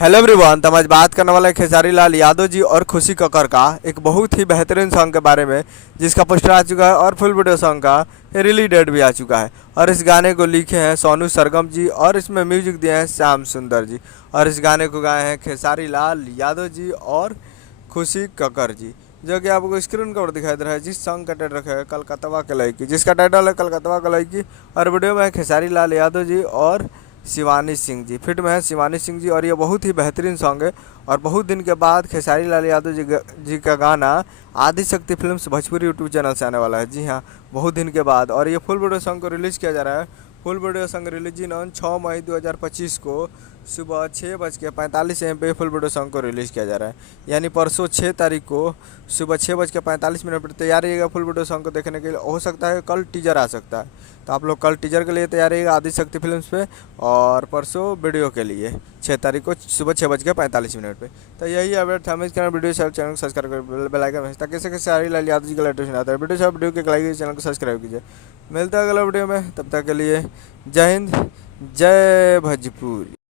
Hello everyone. तो हम आज बात करने वाले हैं खेसारी लाल यादव जी और खुशी कक्कर का एक बहुत ही बेहतरीन सॉन्ग के बारे में, जिसका पोस्टर आ चुका है और फुल वीडियो सॉन्ग का रिलीज डेट भी आ चुका है। और इस गाने को लिखे हैं सोनू सरगम जी और इसमें म्यूजिक दिए हैं श्याम सुंदर जी। और इस गाने को गाए हैं खेसारी लाल यादव जी और खुशी कक्कर जी, जो कि आपको स्क्रीन पर दिखाई दे रहा है। जिस सॉन्ग का टाइटल रखा है कलकत्ता के लड़की, जिसका टाइटल है कलकत्ता के लड़की। और वीडियो में है खेसारी लाल यादव जी और शिवानी सिंह जी, फिट में है शिवानी सिंह जी। और ये बहुत ही बेहतरीन सॉन्ग है। और बहुत दिन के बाद खेसारी लाल यादव जी का गाना आदि शक्ति फिल्म्स भोजपुरी यूट्यूब चैनल से आने वाला है। जी हाँ, बहुत दिन के बाद। और ये फुल वीडियो सॉन्ग को रिलीज़ किया जा रहा है। Full video song release on 6 मई 2025 को सुबह 6:45 AM पे फुल वीडियो सॉन्ग को रिलीज़ किया जा रहा है। यानी परसों 6 तारीख को सुबह 6:45 पर तैयार रहिएगा फुल वीडियो सॉन्ग को देखने के लिए। हो सकता है कल टीजर आ सकता है, तो आप लोग कल टीजर के लिए तैयार रहिएगा आदि शक्ति फिल्म्स पे। और परसों वीडियो के लिए 6 तारीख को सुबह 6:45 पे। तो यही अपडेट था। हमें वीडियो चैनल को सब्सक्राइब कर बेल आइकन में, ताकि खेसारी लाल यादव जी का लेटेस्ट आता है वीडियो के लाइक चैनल को सब्सक्राइब कीजिए। मिलता है अगला वीडियो में, तब तक के लिए जय हिंद, जय भोजपुरी।